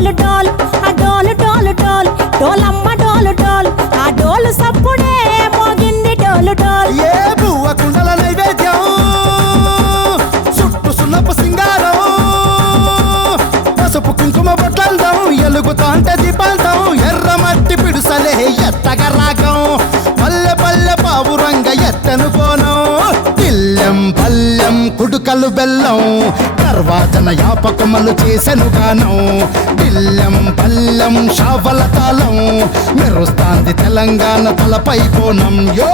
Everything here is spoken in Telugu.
డోలు డోల్ ఆ డోలు డోలు డోల్ డోలమ్మ డోలు డోల్ ఆ డోలు సప్పుడే మోగింది డోలు డోల్. ఏ బువ్వ కుండల నైవేద్యం? చుట్టూ సున్నపు సింగారం. పసుపు కుంకుమ బొట్లందం ఎలుగుతా అంటే దీపాలతో పల్లెం కుడుకలు బెల్లం తర్వాతన యాపకమలు చేసెను గానం. బిల్లం పల్లం షావల తాళం మెరుస్తాంది తెలంగాణ తలపై కోణం. యో